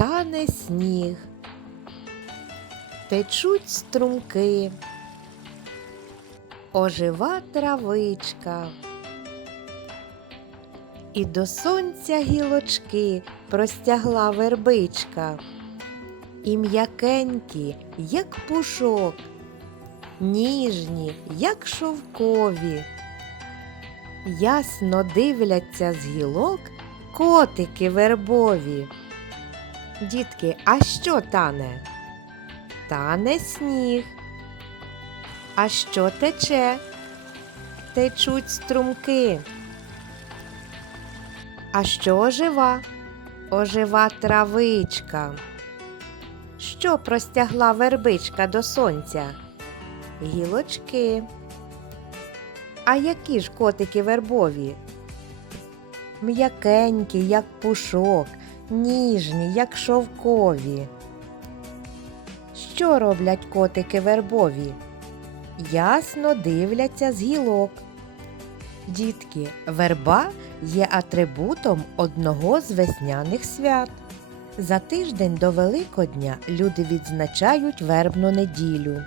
Тане сніг, течуть струмки, ожива травичка. І до сонця гілочки простягла вербичка, і м'якенькі, як пушок, ніжні, як шовкові. Ясно дивляться з гілок котики вербові. Дітки, а що тане? Тане сніг. А що тече? Течуть струмки. А що ожива? Ожива травичка. Що простягла вербичка до сонця? Гілочки. А які ж котики вербові? М'якенькі, як пушок, ніжні, як шовкові. Що роблять котики вербові? Ясно дивляться з гілок. Дітки, верба є атрибутом одного з весняних свят. За тиждень до Великодня люди відзначають вербну неділю.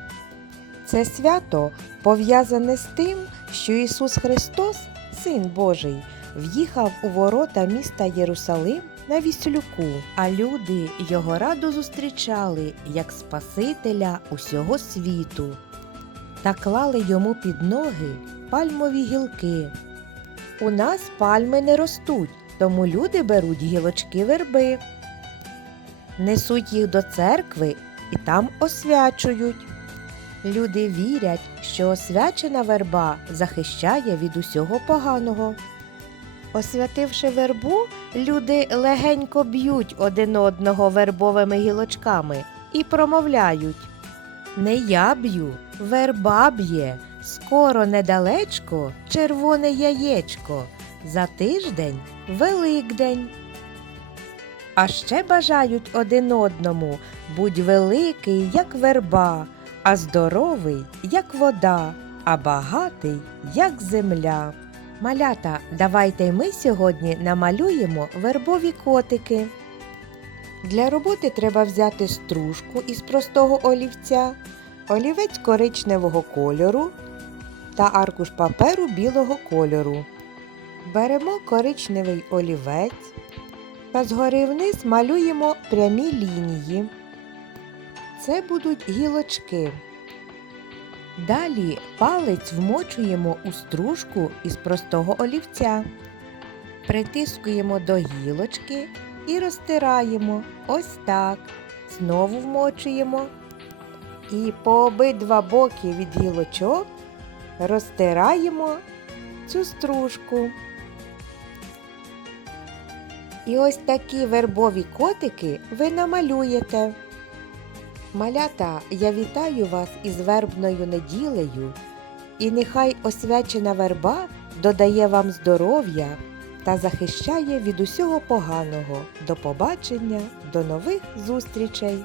Це свято пов'язане з тим, що Ісус Христос, Син Божий, в'їхав у ворота міста Єрусалим на віслюку, а люди його радо зустрічали як Спасителя усього світу та клали йому під ноги пальмові гілки. У нас пальми не ростуть, тому люди беруть гілочки верби, несуть їх до церкви і там освячують. Люди вірять, що освячена верба захищає від усього поганого. Освятивши вербу, люди легенько б'ють один одного вербовими гілочками і промовляють Не я б'ю, верба б'є, скоро недалечко червоне яєчко, за тиждень Великдень. А ще бажають один одному будь великий, як верба, а здоровий, як вода, а багатий, як земля. Малята, давайте ми сьогодні намалюємо вербові котики. Для роботи треба взяти стружку із простого олівця, олівець коричневого кольору та аркуш паперу білого кольору. Беремо коричневий олівець та згори вниз малюємо прямі лінії. Це будуть гілочки. Далі палець вмочуємо у стружку із простого олівця. Притискуємо до гілочки і розтираємо. Ось так. Знову вмочуємо. І по обидва боки від гілочок розтираємо цю стружку. І ось такі вербові котики ви намалюєте. Малята, я вітаю вас із вербною неділею, і нехай освячена верба додає вам здоров'я та захищає від усього поганого. До побачення, до нових зустрічей!